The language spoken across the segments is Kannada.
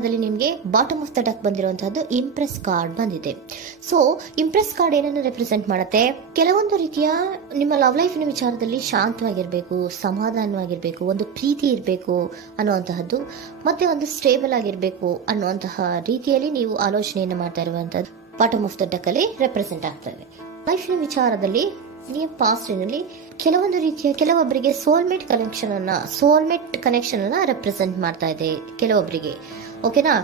ವಿಚಾರದಲ್ಲಿ ನಿಮಗೆ ಬಾಟಮ್ ಆಫ್ ದ ಡಕ್ ಬಂದಿರುವಂತಹದ್ದು ಇಂಪ್ರೆಸ್ ಕಾರ್ಡ್ ಬಂದಿದೆ. ಸೊ ಇಂಪ್ರೆಸ್ ಕಾರ್ಡ್ ಏನನ್ನು ರೆಪ್ರೆಸೆಂಟ್ ಮಾಡುತ್ತೆ? ಕೆಲವೊಂದು ರೀತಿಯ ನಿಮ್ಮ ಲವ್ ಲೈಫಿನ ವಿಚಾರದಲ್ಲಿ ಶಾಂತವಾಗಿರ್ಬೇಕು, ಸಮಾಧಾನವಾಗಿರ್ಬೇಕು, ಒಂದು ಪ್ರೀತಿ ಇರಬೇಕು ಅನ್ನುವಂತಹದ್ದು, ಮತ್ತೆ ಒಂದು ಸ್ಟೇಬಲ್ ಆಗಿರ್ಬೇಕು ಅನ್ನುವಂತಹ ರೀತಿಯಲ್ಲಿ ನೀವು ಆಲೋಚನೆಯನ್ನು ಮಾಡ್ತಾ ಇರುವಂತಹದ್ದು ಬಾಟಮ್ ಆಫ್ ದ ಡಕ್ ಅಲ್ಲಿ ರೆಪ್ರೆಸೆಂಟ್ ಆಗ್ತದೆ. ಲೈಫಿನ ವಿಚಾರದಲ್ಲಿ ನೀವು ಪಾಸ್ಟಿನಲ್ಲಿ ಕೆಲವೊಂದು ರೀತಿಯ ಕೆಲವೊಬ್ಬರಿಗೆ ಸೋಲ್ಮೇಟ್ ಕನೆಕ್ಷನ್ ಅನ್ನ ರೆಪ್ರೆಸೆಂಟ್ ಮಾಡ್ತಾ ಇದೆ ಕೆಲವೊಬ್ಬರಿಗೆ. ಓಕೆನಾ?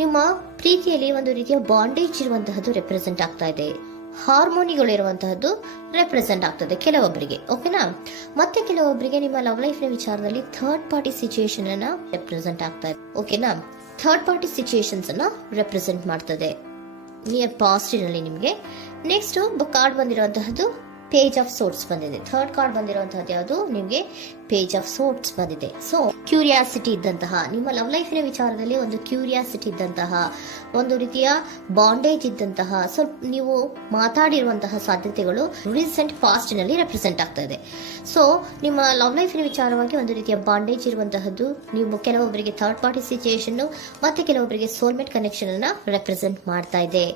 ನಿಮ್ಮ ಪ್ರೀತಿಯಲ್ಲಿ ಒಂದು ರೀತಿಯ ಬಾಂಡೇಜ್ ಇರುವಂತಹದ್ದು ರೆಪ್ರೆಸೆಂಟ್ ಆಗ್ತಾ ಇದೆ. ಹಾರ್ಮೋನಿಗಳು ಇರುವಂತಹದ್ದು ರೆಪ್ರೆಸೆಂಟ್ ಆಗ್ತದೆ ಕೆಲವೊಬ್ಬರಿಗೆ. ಓಕೆನಾ? ಮತ್ತೆ ಕೆಲವೊಬ್ಬರಿಗೆ ನಿಮ್ಮ ಲವ್ ಲೈಫ್ ನ ವಿಚಾರದಲ್ಲಿ ಥರ್ಡ್ ಪಾರ್ಟಿ ಸಿಚುಯೇಷನ್ ಅನ್ನ ರೆಪ್ರೆಸೆಂಟ್ ಆಗ್ತಾ ಇದೆ. ಓಕೆನಾ? ಥರ್ಡ್ ಪಾರ್ಟಿ ಸಿಚುಯೇಷನ್ಸ್ ಅನ್ನ ರೆಪ್ರೆಸೆಂಟ್ ಮಾಡ್ತದೆ ನಿಯರ್ ಪಾಸ್ಟಿನಲ್ಲಿ ನಿಮಗೆ. ನೆಕ್ಸ್ಟ್ ಕಾರ್ಡ್ ಬಂದಿರುವಂತಹದ್ದು ಪೇಜ್ ಆಫ್ ಸೋರ್ಟ್ಸ್ ಬಂದಿದೆ. ಥರ್ಡ್ ಕಾರ್ಡ್ ಬಂದಿರುವಂತಹದ್ದು ಯಾವುದು? ನಿಮಗೆ ಪೇಜ್ ಆಫ್ ಸೋರ್ಟ್ಸ್ ಬಂದಿದೆ. ಸೊ ಕ್ಯೂರಿಯಾಸಿಟಿ ಇದ್ದಂತಹ, ನಿಮ್ಮ ಲವ್ ಲೈಫಿನ ವಿಚಾರದಲ್ಲಿ ಒಂದು ಕ್ಯೂರಿಯಾಸಿಟಿ ಇದ್ದಂತಹ, ಒಂದು ರೀತಿಯ ಬಾಂಡೇಜ್ ಇದ್ದಂತಹ, ಸ್ವಲ್ಪ ನೀವು ಮಾತಾಡಿರುವಂತಹ ಸಾಧ್ಯತೆಗಳು ರೀಸೆಂಟ್ ಪಾಸ್ಟ್ ನಲ್ಲಿ ರೆಪ್ರೆಸೆಂಟ್ ಆಗ್ತಾ ಇದೆ. ಸೊ ನಿಮ್ಮ ಲವ್ ಲೈಫಿನ ವಿಚಾರವಾಗಿ ಒಂದು ರೀತಿಯ ಬಾಂಡೇಜ್ ಇರುವಂತಹದ್ದು, ನೀವು ಕೆಲವೊಬ್ಬರಿಗೆ ಥರ್ಡ್ ಪಾರ್ಟಿ ಸಿಚುಯೇಷನ್ ಮತ್ತೆ ಕೆಲವೊಬ್ಬರಿಗೆ ಸೋಲ್ಮೇಟ್ ಕನೆಕ್ಷನ್ ಅನ್ನ ರೆಪ್ರೆಸೆಂಟ್ ಮಾಡ್ತಾ ಇದೆ.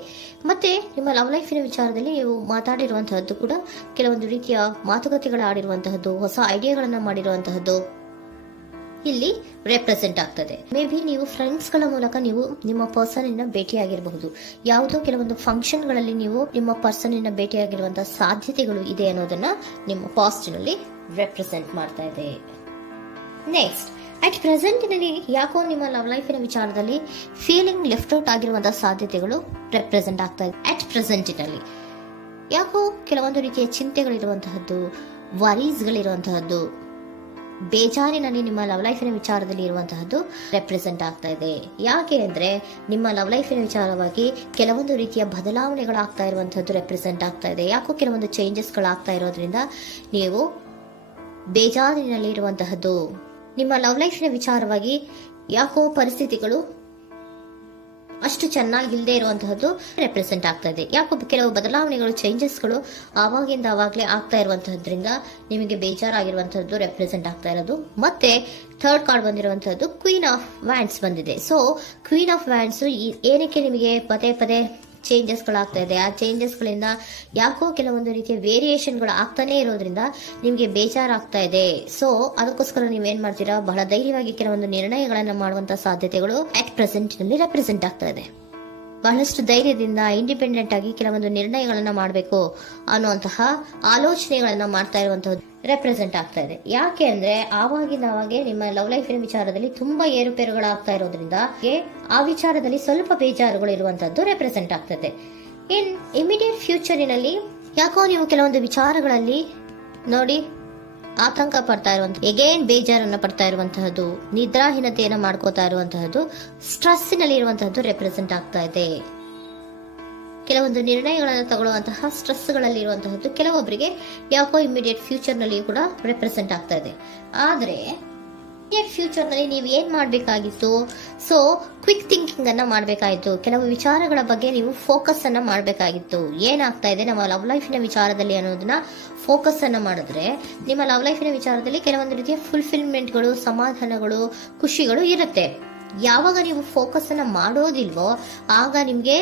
ಮತ್ತೆ ನಿಮ್ಮ ಲವ್ ಲೈಫಿನ ವಿಚಾರದಲ್ಲಿ ನೀವು ಮಾತಾಡಿರುವಂತಹದ್ದು ಕೂಡ ಕೆಲವೊಂದು ರೀತಿಯ ಮಾತುಕತೆಗಳು ಆಡಿರುವಂತಹದ್ದು, ಹೊಸ ಐಡಿಯಾಗಳನ್ನ ಮಾಡಿರುವಂತಹದ್ದು ಇಲ್ಲಿ ರೆಪ್ರೆಸೆಂಟ್ ಆಗ್ತದೆ. ಮೇ ಬಿ ನೀವು ಫ್ರೆಂಡ್ಸ್ ಗಳ ಮೂಲಕ ನೀವು ನಿಮ್ಮ ಪರ್ಸನ್ ಅನ್ನ ಭೇಟಿಯಾಗಿರಬಹುದು. ಯಾವುದೋ ಕೆಲವೊಂದು ಫಂಕ್ಷನ್ ಗಳಲ್ಲಿ ನೀವು ನಿಮ್ಮ ಪರ್ಸನ್ ಅನ್ನ ಭೇಟಿಯಾಗಿರುವಂತಹ ಸಾಧ್ಯತೆಗಳು ಇದೆ ಅನ್ನೋದನ್ನ ನಿಮ್ಮ ಪಾಸ್ಟ್ ನಲ್ಲಿ ರೆಪ್ರೆಸೆಂಟ್ ಮಾಡ್ತಾ ಇದೆ. ನೆಕ್ಸ್ಟ್, ಅಟ್ ಪ್ರೆಸೆಂಟ್ ನಲ್ಲಿ ಯಾಕೋ ನಿಮ್ಮ ಲವ್ ಲೈಫಿನ ವಿಚಾರದಲ್ಲಿ ಫೀಲಿಂಗ್ ಲೆಫ್ಟ್ ಔಟ್ ಆಗಿರುವಂತಹ ಸಾಧ್ಯತೆಗಳು ರೆಪ್ರೆಸೆಂಟ್ ಆಗ್ತಾ ಇದೆ. ಅಟ್ ಪ್ರೆಸೆಂಟ್ ನಲ್ಲಿ ಯಾಕೋ ಕೆಲವೊಂದು ರೀತಿಯ ಚಿಂತೆಗಳಿರುವಂತಹದ್ದು, ವರೀಸ್ಗಳಿರುವಂತಹದ್ದು, ಬೇಜಾರಿನಲ್ಲಿ ನಿಮ್ಮ ಲವ್ ಲೈಫಿನ ವಿಚಾರದಲ್ಲಿ ಇರುವಂತಹದ್ದು ರೆಪ್ರೆಸೆಂಟ್ ಆಗ್ತಾ ಇದೆ. ಯಾಕೆ ಅಂದ್ರೆ ನಿಮ್ಮ ಲವ್ ಲೈಫಿನ ವಿಚಾರವಾಗಿ ಕೆಲವೊಂದು ರೀತಿಯ ಬದಲಾವಣೆಗಳಾಗ್ತಾ ಇರುವಂತಹದ್ದು ರೆಪ್ರೆಸೆಂಟ್ ಆಗ್ತಾ ಇದೆ. ಯಾಕೋ ಕೆಲವೊಂದು ಚೇಂಜಸ್ಗಳಾಗ್ತಾ ಇರೋದ್ರಿಂದ ನೀವು ಬೇಜಾರಿನಲ್ಲಿ ಇರುವಂತಹದ್ದು. ನಿಮ್ಮ ಲವ್ ಲೈಫಿನ ವಿಚಾರವಾಗಿ ಯಾಕೋ ಪರಿಸ್ಥಿತಿಗಳು ಅಷ್ಟು ಚೆನ್ನಾಗಿಲ್ಲದೆ ಇರುವಂತಹದ್ದು ರೆಪ್ರೆಸೆಂಟ್ ಆಗ್ತಾ ಇದೆ. ಯಾಕೋ ಕೆಲವು ಬದಲಾವಣೆಗಳು, ಚೇಂಜಸ್ಗಳು ಆವಾಗಿಂದ ಆವಾಗಲೇ ಆಗ್ತಾ ಇರುವಂತಹದ್ರಿಂದ ನಿಮಗೆ ಬೇಜಾರಾಗಿರುವಂತಹದ್ದು ರೆಪ್ರೆಸೆಂಟ್ ಆಗ್ತಾ ಇರೋದು. ಮತ್ತೆ ಥರ್ಡ್ ಕಾರ್ಡ್ ಬಂದಿರುವಂತಹದ್ದು ಕ್ವೀನ್ ಆಫ್ ವ್ಯಾಂಡ್ಸ್ ಬಂದಿದೆ. ಸೊ ಕ್ವೀನ್ ಆಫ್ ವ್ಯಾಂಡ್ಸ್ ಏನಕ್ಕೆ ನಿಮಗೆ ಪದೇ ಪದೇ ಚೇಂಜಸ್ಗಳಾಗ್ತಾ ಇದೆ? ಆ ಚೇಂಜಸ್ಗಳಿಂದ ಯಾಕೋ ಕೆಲವೊಂದು ರೀತಿಯ ವೇರಿಯೇಷನ್ಗಳು ಆಗ್ತಾನೆ ಇರೋದ್ರಿಂದ ನಿಮಗೆ ಬೇಜಾರಾಗ್ತಾ ಇದೆ. ಸೊ ಅದಕ್ಕೋಸ್ಕರ ನೀವೇನ್ ಮಾಡ್ತೀರಾ? ಬಹಳ ಧೈರ್ಯವಾಗಿ ಕೆಲವೊಂದು ನಿರ್ಣಯಗಳನ್ನ ಮಾಡುವಂತಹ ಸಾಧ್ಯತೆಗಳು ಅಟ್ ಪ್ರೆಸೆಂಟ್ ನಲ್ಲಿ ರೆಪ್ರೆಸೆಂಟ್ ಆಗ್ತಾ ಇದೆ. ಬಹಳಷ್ಟು ಧೈರ್ಯದಿಂದ ಇಂಡಿಪೆಂಡೆಂಟ್ ಆಗಿ ಕೆಲವೊಂದು ನಿರ್ಣಯಗಳನ್ನ ಮಾಡಬೇಕು ಅನ್ನುವಂತಹ ಆಲೋಚನೆಗಳನ್ನ ಮಾಡ್ತಾ ಇರುವಂತಹದ್ದು ರೆಪ್ರೆಸೆಂಟ್ ಆಗ್ತಾ ಇದೆ. ಯಾಕೆ ಅಂದ್ರೆ ಆವಾಗಿನ ಅವಾಗೆ ನಿಮ್ಮ ಲವ್ ಲೈಫಿನ ವಿಚಾರದಲ್ಲಿ ತುಂಬಾ ಏರುಪೇರುಗಳಾಗ್ತಾ ಇರೋದ್ರಿಂದ ಆ ವಿಚಾರದಲ್ಲಿ ಸ್ವಲ್ಪ ಬೇಜಾರುಗಳು ಇರುವಂತಹದ್ದು ರೆಪ್ರೆಸೆಂಟ್ ಆಗ್ತದೆ. ಇನ್ ಇಮಿಡಿಯೇಟ್ ಫ್ಯೂಚರಿನಲ್ಲಿ ಯಾಕೋ ನೀವು ಕೆಲವೊಂದು ವಿಚಾರಗಳಲ್ಲಿ ನೋಡಿ ಆತಂಕ ಪಡ್ತಾ ಇರುವಂತಹ, ಎಗೇನ್ ಬೇಜಾರನ್ನ ಪಡ್ತಾ ಇರುವಂತಹದ್ದು, ನಿದ್ರಾಹೀನತೆಯನ್ನ ಮಾಡ್ಕೋತಾ ಇರುವಂತಹದ್ದು, ಸ್ಟ್ರೆಸ್ಸಿನಲ್ಲಿ ಇರುವಂತಹದ್ದು ರೆಪ್ರೆಸೆಂಟ್ ಆಗ್ತಾ ಇದೆ. ಕೆಲವೊಂದು ನಿರ್ಣಯಗಳನ್ನು ತಗೊಳ್ಳುವಂತಹ ಸ್ಟ್ರೆಸ್ಗಳಲ್ಲಿ ಇರುವಂತಹದ್ದು ಕೆಲವೊಬ್ಬರಿಗೆ ಯಾಕೋ ಇಮಿಡಿಯೇಟ್ ಫ್ಯೂಚರ್ ನಲ್ಲಿ ಕೂಡ ರೆಪ್ರೆಸೆಂಟ್ ಆಗ್ತಾ ಇದೆ. ಆದ್ರೆ ಫ್ಯೂಚರ್ ನಲ್ಲಿ ನೀವು ಏನ್ ಮಾಡ್ಬೇಕಾಗಿತ್ತು? ಸೊ ಕ್ವಿಕ್ ಥಿಂಕಿಂಗ್ ಅನ್ನ ಮಾಡ್ಬೇಕಾಗಿತ್ತು. ಕೆಲವು ವಿಚಾರಗಳ ಬಗ್ಗೆ ನೀವು ಫೋಕಸ್ ಅನ್ನ ಮಾಡ್ಬೇಕಾಗಿತ್ತು. ಏನಾಗ್ತಾ ಇದೆ ನಮ್ಮ ಲವ್ ಲೈಫಿನ ವಿಚಾರದಲ್ಲಿ ಅನ್ನೋದನ್ನ ಫೋಕಸ್ ಅನ್ನ ಮಾಡಿದ್ರೆ ನಿಮ್ಮ ಲವ್ ಲೈಫಿನ ವಿಚಾರದಲ್ಲಿ ಕೆಲವೊಂದು ರೀತಿಯ ಫುಲ್ಫಿಲ್ಮೆಂಟ್ಗಳು, ಸಮಾಧಾನಗಳು, ಖುಷಿಗಳು ಇರುತ್ತೆ. ಯಾವಾಗ ನೀವು ಫೋಕಸ್ ಅನ್ನ ಮಾಡೋದಿಲ್ವೋ ಆಗ ನಿಮ್ಗೆ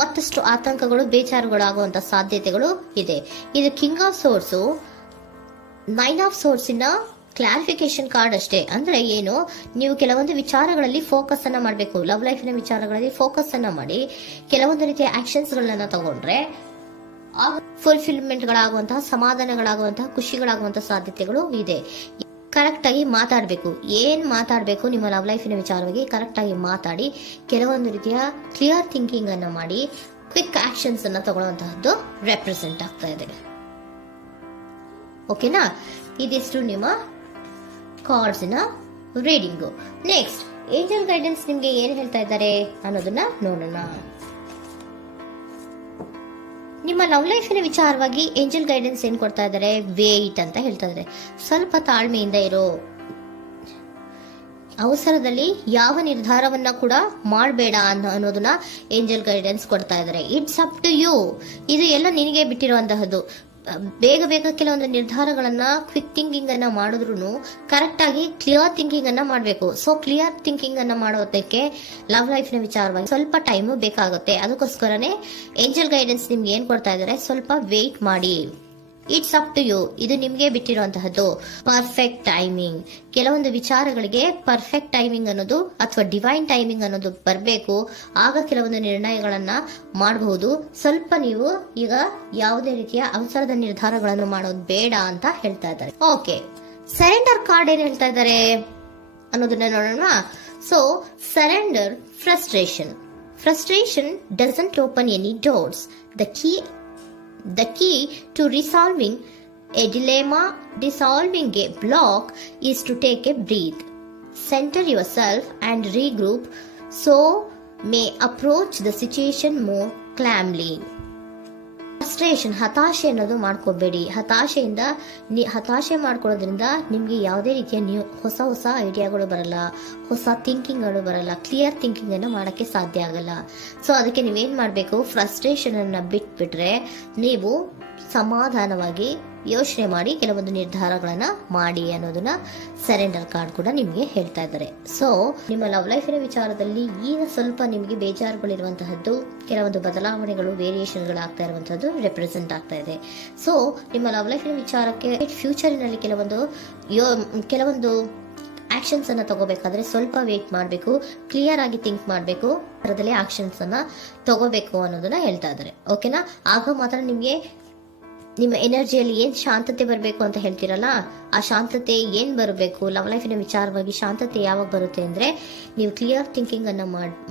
ಮತ್ತಷ್ಟು ಆತಂಕಗಳು, ಬೇಜಾರುಗಳು ಆಗುವಂತ ಸಾಧ್ಯತೆಗಳು ಇದೆ. ಇದು king of swords, nine of swords ಇನ್ನ ಕ್ಲಾರಿಫಿಕೇಶನ್ ಕಾರ್ಡ್ ಅಷ್ಟೇ. ಅಂದ್ರೆ ಏನು? ನೀವು ಕೆಲವೊಂದು ವಿಚಾರಗಳಲ್ಲಿ ಫೋಕಸ್ ಅನ್ನ ಮಾಡಬೇಕು. ಲವ್ ಲೈಫಿನ ವಿಚಾರಗಳಲ್ಲಿ ಫೋಕಸ್ ಅನ್ನ ಮಾಡಿ ಕೆಲವೊಂದು ರೀತಿಯ ಆಕ್ಷನ್ಸ್ ಗಳನ್ನ ತಗೊಂಡ್ರೆ ಫುಲ್ಫಿಲ್ಮೆಂಟ್ ಗಳಾಗುವಂತಹ, ಸಮಾಧಾನಗಳಾಗುವಂತಹ, ಖುಷಿಗಳಾಗುವಂತಹ ಸಾಧ್ಯತೆಗಳು ಇದೆ. ಕರೆಕ್ಟ್ ಆಗಿ ಮಾತಾಡಬೇಕು. ಏನ್ ಮಾತಾಡಬೇಕು ನಿಮ್ಮ ಲವ್ ಲೈಫಿನ ವಿಚಾರವಾಗಿ ಕರೆಕ್ಟ್ ಆಗಿ ಮಾತಾಡಿ ಕೆಲವೊಂದು ರೀತಿಯ ಕ್ಲಿಯರ್ ಥಿಂಕಿಂಗ್ ಅನ್ನ ಮಾಡಿ ಕ್ವಿಕ್ ಆಕ್ಷನ್ಸ್ ಅನ್ನ ತಗೊಳ್ಳುವಂತಹದ್ದು ರೆಪ್ರೆಸೆಂಟ್ ಆಗ್ತಾ ಇದೆ. ಓಕೆನಾ? ಇದಿಷ್ಟು ನಿಮ್ಮ ಕಾರ್ಡ್ಸ್ ನ ರೀಡಿಂಗು. ನೆಕ್ಸ್ಟ್, ಏಂಜಲ್ ಗೈಡೆನ್ಸ್ ನಿಮ್ಗೆ ಏನ್ ಹೇಳ್ತಾ ಇದ್ದಾರೆ ಅನ್ನೋದನ್ನ ನೋಡೋಣ. ನಿಮ್ಮ ಲವ್ ಲೈಫಿನ ವಿಚಾರವಾಗಿ ಏಂಜಲ್ ಗೈಡೆನ್ಸ್ ಏನ್ ಕೊಡ್ತಾ ಇದ್ದಾರೆ? ವೇಟ್ ಅಂತ ಹೇಳ್ತಾ ಇದ್ದಾರೆ. ಸ್ವಲ್ಪ ತಾಳ್ಮೆಯಿಂದ ಇರೋ, ಅವಸರದಲ್ಲಿ ಯಾವ ನಿರ್ಧಾರವನ್ನ ಕೂಡ ಮಾಡಬೇಡ ಅನ್ನೋದನ್ನ ಏಂಜಲ್ ಗೈಡೆನ್ಸ್ ಕೊಡ್ತಾ ಇದ್ದಾರೆ. It's up to you. ಇದು ಎಲ್ಲ ನಿನಗೆ ಬಿಟ್ಟಿರುವಂತಹದ್ದು. ಬೇಗ ಬೇಗ ಕೆಲವೊಂದು ನಿರ್ಧಾರಗಳನ್ನ ಕ್ವಿಕ್ ಥಿಂಕಿಂಗ್ ಅನ್ನ ಮಾಡಿದ್ರು ಕರೆಕ್ಟ್ ಆಗಿ ಕ್ಲಿಯರ್ ಥಿಂಕಿಂಗ್ ಅನ್ನ ಮಾಡಬೇಕು. ಸೊ ಕ್ಲಿಯರ್ ಥಿಂಕಿಂಗ್ ಅನ್ನ ಮಾಡೋದಕ್ಕೆ ಲವ್ ಲೈಫ್ ನ ವಿಚಾರವಾಗಿ ಸ್ವಲ್ಪ ಟೈಮ್ ಬೇಕಾಗುತ್ತೆ. ಅದಕ್ಕೋಸ್ಕರನೇ ಏಂಜಲ್ ಗೈಡೆನ್ಸ್ ನಿಮ್ಗೆ ಏನ್ ಕೊಡ್ತಾ ಇದಾರೆ, ಸ್ವಲ್ಪ ವೇಟ್ ಮಾಡಿ. ಇಟ್ಸ್ ಅಪ್ ಟು ಯು, ಇದು ನಿಮ್ಗೆ ಬಿಟ್ಟಿರುವಂತಹದ್ದು. ಪರ್ಫೆಕ್ಟ್ ಟೈಮಿಂಗ್, ಕೆಲವೊಂದು ವಿಚಾರಗಳಿಗೆ ಪರ್ಫೆಕ್ಟ್ ಟೈಮಿಂಗ್ ಅನ್ನೋದು ಅಥವಾ ಡಿವೈನ್ ಟೈಮಿಂಗ್ ಅನ್ನೋದು ಬರಬೇಕು. ಆಗ ಕೆಲವೊಂದು ನಿರ್ಣಯಗಳನ್ನ ಮಾಡಬಹುದು. ಸ್ವಲ್ಪ ನೀವು ಈಗ ಯಾವುದೇ ರೀತಿಯ ಅವಸರದ ನಿರ್ಧಾರಗಳನ್ನು ಮಾಡೋದು ಬೇಡ ಅಂತ ಹೇಳ್ತಾ ಇದ್ದಾರೆ. ಓಕೆ, ಸರೆಂಡರ್ ಕಾರ್ಡ್ ಏನ್ ಹೇಳ್ತಾ ಇದ್ದಾರೆ ಅನ್ನೋದನ್ನ ನೋಡೋಣ. So surrender frustration doesn't open any doors. The key to resolving a dilemma, dissolving a block, is to take a breath, center yourself and regroup, so may approach the situation more calmly. Frustration, ಹತಾಶೆ ಅನ್ನೋದು ಮಾಡ್ಕೋಬೇಡಿ. ಹತಾಶೆ ಮಾಡ್ಕೊಳ್ಳೋದ್ರಿಂದ ನಿಮ್ಗೆ ಯಾವುದೇ ರೀತಿಯ ಹೊಸ ಐಡಿಯಾಗಳು ಬರಲ್ಲ, ಹೊಸ ಥಿಂಕಿಂಗ್ಗಳು ಬರಲ್ಲ, ಕ್ಲಿಯರ್ ಥಿಂಕಿಂಗ್ ಅನ್ನು ಮಾಡಕ್ಕೆ ಸಾಧ್ಯ ಆಗಲ್ಲ. ಸೊ ಅದಕ್ಕೆ ನೀವೇನ್ ಮಾಡ್ಬೇಕು, ಫ್ರಸ್ಟ್ರೇಷನ್ ಅನ್ನ ಬಿಟ್ಬಿಟ್ರೆ ನೀವು ಸಮಾಧಾನವಾಗಿ ಯೋಚನೆ ಮಾಡಿ ಕೆಲವೊಂದು ನಿರ್ಧಾರಗಳನ್ನ ಮಾಡಿ ಅನ್ನೋದನ್ನ ಸರೆಂಡರ್ ಕಾರ್ಡ್ ಕೂಡ ನಿಮ್ಗೆ ಹೇಳ್ತಾ ಇದ್ದಾರೆ. ಸೊ ನಿಮ್ಮ ಲವ್ ಲೈಫಿನ ವಿಚಾರದಲ್ಲಿ ಈಗ ಸ್ವಲ್ಪ ನಿಮಗೆ ಬೇಜಾರುಗಳಿರುವಂತಹದ್ದು, ಕೆಲವೊಂದು ಬದಲಾವಣೆಗಳು, ವೇರಿಯೇಷನ್ಗಳು ಆಗ್ತಾ ಇರುವಂತಹದ್ದು ರೆಪ್ರೆಸೆಂಟ್ ಆಗ್ತಾ ಇದೆ. ಸೊ ನಿಮ್ಮ ಲವ್ ಲೈಫಿನ ವಿಚಾರಕ್ಕೆ ಫ್ಯೂಚರಿನಲ್ಲಿ ಕೆಲವೊಂದು ಆಕ್ಷನ್ಸ್ ಅನ್ನ ತಗೋಬೇಕಾದ್ರೆ ಸ್ವಲ್ಪ ವೇಟ್ ಮಾಡಬೇಕು, ಕ್ಲಿಯರ್ ಆಗಿ ಥಿಂಕ್ ಮಾಡಬೇಕು, ಅದರಲ್ಲೇ ಆಕ್ಷನ್ಸ್ ಅನ್ನ ತಗೋಬೇಕು ಅನ್ನೋದನ್ನ ಹೇಳ್ತಾ ಇದ್ದಾರೆ. ಓಕೆನಾ? ಆಗ ಮಾತ್ರ ನಿಮ್ಗೆ ನಿಮ್ಮ ಎನರ್ಜಿಯಲ್ಲಿ ಏನ್ ಶಾಂತತೆ ಬರಬೇಕು ಅಂತ ಹೇಳ್ತೀರಲ್ಲ, ಆ ಶಾಂತತೆ ಏನ್ ಬರಬೇಕು, ಲವ್ ಲೈಫಿನ ವಿಚಾರವಾಗಿ ಶಾಂತತೆ ಯಾವಾಗ ಬರುತ್ತೆ ಅಂದ್ರೆ ನೀವು ಕ್ಲಿಯರ್ ಥಿಂಕಿಂಗ್ ಅನ್ನ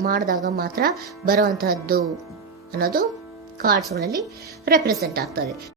ಮಾಡಿದಾಗ ಮಾತ್ರ ಬರುವಂತಹದ್ದು ಅನ್ನೋದು ಕಾರ್ಡ್ಸ್ ಗಳಲ್ಲಿ ರೆಪ್ರೆಸೆಂಟ್ ಆಗ್ತದೆ.